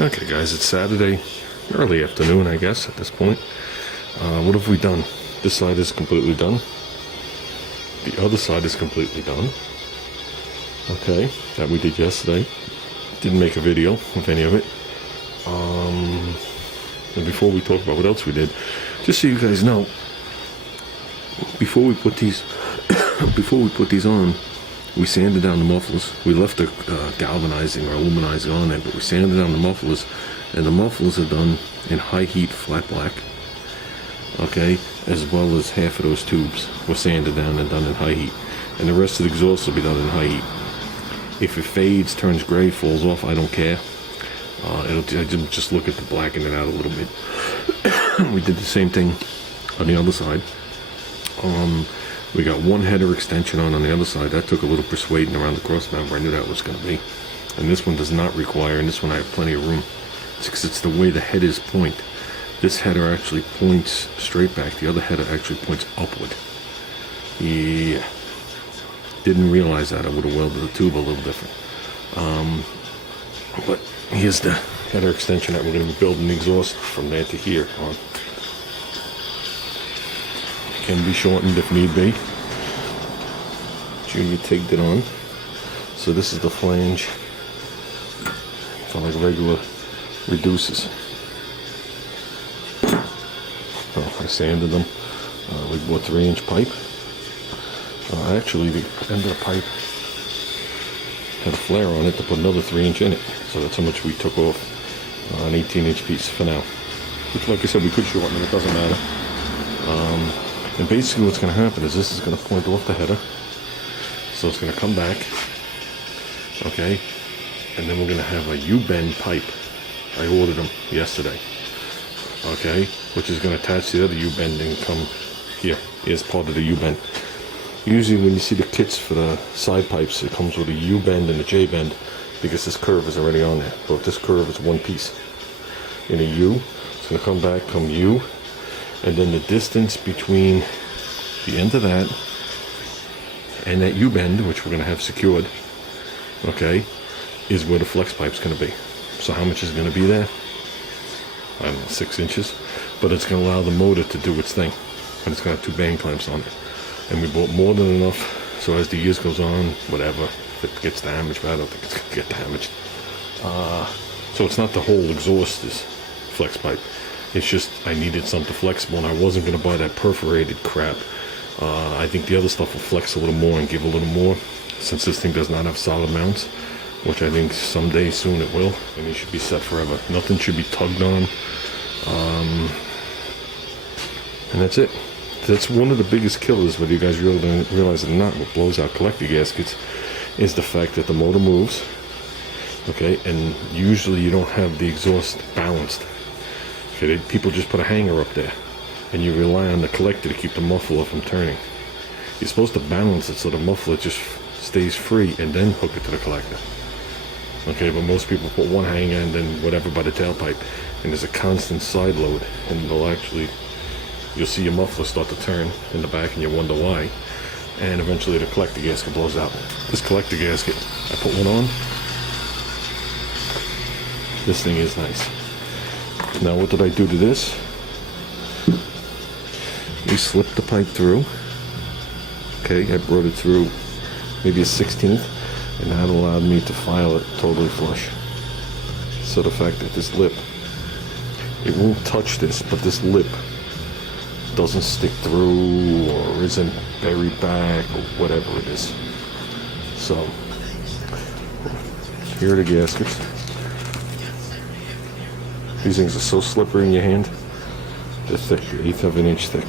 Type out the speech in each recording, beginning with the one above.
Okay guys, it's Saturday, early afternoon I guess at this point. What have we done? This side is completely done. The other side is completely done. Okay, that we did yesterday. Didn't make a video of any of it. And before we talk about what else we did, just so you guys know, before we put these on, we sanded down the mufflers. We left the galvanizing or aluminizing on there, but we sanded down the mufflers, and the mufflers are done in high heat flat black. Okay, as well as half of those tubes were sanded down and done in high heat, and the rest of the exhaust will be done in high heat. If it fades, turns gray, falls off, I don't care. I just look at the blacken it out a little bit. We did the same thing on the other side. We got one header extension on the other side. That took a little persuading around the cross member. I knew that was going to be. And this one does not require, and this one I have plenty of room. It's because it's the way the headers point. This header actually points straight back. The other header actually points upward. Yeah. Didn't realize that. I would have welded the tube a little different. But here's the header extension that we're going to be building the exhaust from there to here on. Can be shortened if need be. Junior tagged it on. So this is the flange for like regular reducers. Oh, I sanded them. We bought 3-inch pipe. Actually, the end of the pipe had a flare on it to put another 3-inch in it. So that's how much we took off an 18-inch piece for now. Which, like I said, we could shorten it. It doesn't matter. And basically what's going to happen is this is going to point off the header. So it's going to come back. Okay. And then we're going to have a U-bend pipe. I ordered them yesterday. Okay. Which is going to attach to the other U-bend and come here. Here's part of the U-bend. Usually when you see the kits for the side pipes, it comes with a U-bend and a J-bend because this curve is already on there. But if this curve is one piece in a U, it's going to come back, come U. And then the distance between the end of that and that U-bend, which we're going to have secured, okay, is where the flex pipe's going to be. So how much is going to be there? I don't know, 6 inches. But it's going to allow the motor to do its thing. And it's going to have 2 band clamps on it. And we bought more than enough, so as the years goes on, whatever, if it gets damaged, but I don't think it's going to get damaged. So it's not the whole exhaust is flex pipe. It's just I needed something flexible, and I wasn't going to buy that perforated crap. I think the other stuff will flex a little more and give a little more, since this thing does not have solid mounts, which I think someday soon it will, and it should be set forever. Nothing should be tugged on, and that's it. That's one of the biggest killers, whether you guys realize it or not, what blows out collector gaskets, is the fact that the motor moves, okay, and usually you don't have the exhaust balanced. Okay, people just put a hanger up there, and you rely on the collector to keep the muffler from turning. You're supposed to balance it so the muffler just stays free and then hook it to the collector. Okay, but most people put one hanger and then whatever by the tailpipe, and there's a constant side load, and you'll see your muffler start to turn in the back, and you wonder why, and eventually the collector gasket blows out. This collector gasket, I put one on. This thing is nice. Now what did I do to this? We slipped the pipe through. Okay, I brought it through maybe a 16th, and that allowed me to file it totally flush. So the fact that this lip, it won't touch this, but this lip doesn't stick through or isn't buried back or whatever it is. So here are the gaskets. These things are so slippery in your hand. They're thick, 1/8 of an inch thick,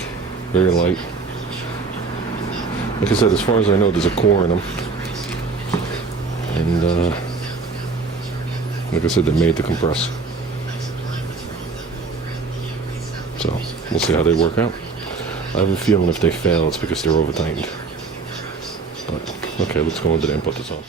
very light. Like I said, as far as I know, there's a core in them, and like I said, they're made to compress. So we'll see how they work out. I have a feeling if they fail, it's because they're over tightened. But okay, let's go into there and put this on.